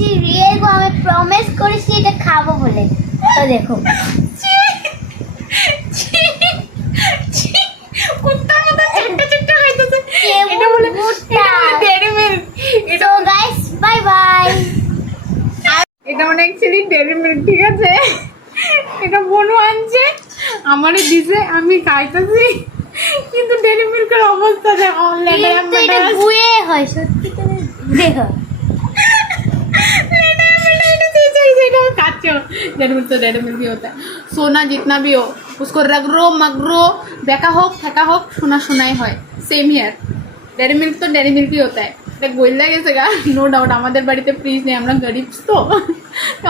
খাচ্ছি রিয়েল গো, আমি প্রমিস করেছি এটা খাবো বলে। তো দেখো কুত্তার মতো ছোট্ট ছোট্ট হইতেছে। এটা বলে ভুট্টা। Dairy milk. তো গাইস বাই বাই। এটা মানে অ্যাকচুয়ালি ডেয়ারি মিল্ক, ঠিক আছে? এটা বনু আনছে, আমারে দিছে, আমি খাইতেছি, কিন্তু ডেয়ারি মিল্কের অবস্থা দেখো। কিন্তু এটা বুয়ে হয়, সত্যি করে বুয়ে হয়। डेयरी मिल्क भी होता है। सोना जितना भी हो उसको रगड़ो मगरो, बेका हो फेंका हो, सोना सोनाई হয়, सेम हियर। डेयरी मिल्क तो डेयरी मिल्क ही होता है। এটা গইলা গেছে গা, নো ডাউট। আমাদের বাড়িতে ফ্রিজ নেই, আমরা গরিব তো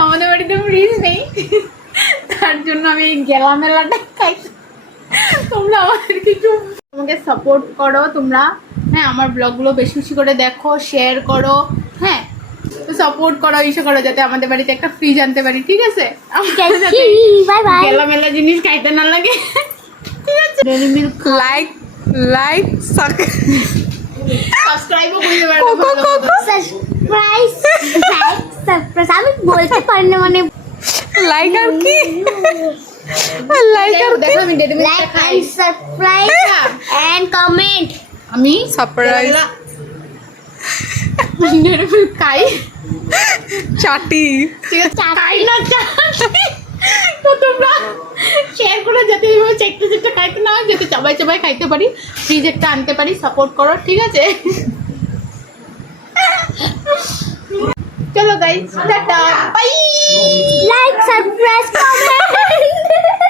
আমাদের বাড়িতে ফ্রিজ নেই, তার জন্য আমি এই গেলা মেলাটা খাই। তোমরা আমাদের কিছু আমাকে সাপোর্ট করো তোমরা, হ্যাঁ? আমার ব্লগগুলো বেশি বেশি করে দেখো, শেয়ার করো, হ্যাঁ? সাপোর্ট করো, ইসে করো, যাতে আমাদের বাড়িতে একটা ফ্রিজ আনতে পারি, ঠিক আছে? Bye bye. গেলা মেলা জিনিস খাইতে না লাগে, ঠিক আছে? ডেইরি মিল্ক লাইক সাবস্ক্রাইবও করে দেবেন। সারপ্রাইজ সারপ্রাইজ আমি বলতে পারি না, মানে লাইক আর কি, লাইক আর দেখো আমি ডেইরি মিল্ক লাইক খাই, এন্ড সারপ্রাইজ এন্ড কমেন্ট। আমি সারপ্রাইজ ডেইরি মিল্ক খাই, চাটি, ঠিক আছে? খাই না চাটি। তো তোমরা শেয়ার করো, যাতে এইভাবে চেকতে চেকতে খাইতে না হয়, যাতে চাবাই চাবাই খাইতে পারি, ফ্রিজ একটা আনতে পারি। সাপোর্ট করো, ঠিক আছে? চলো guys, tata, bye. Like surprise comment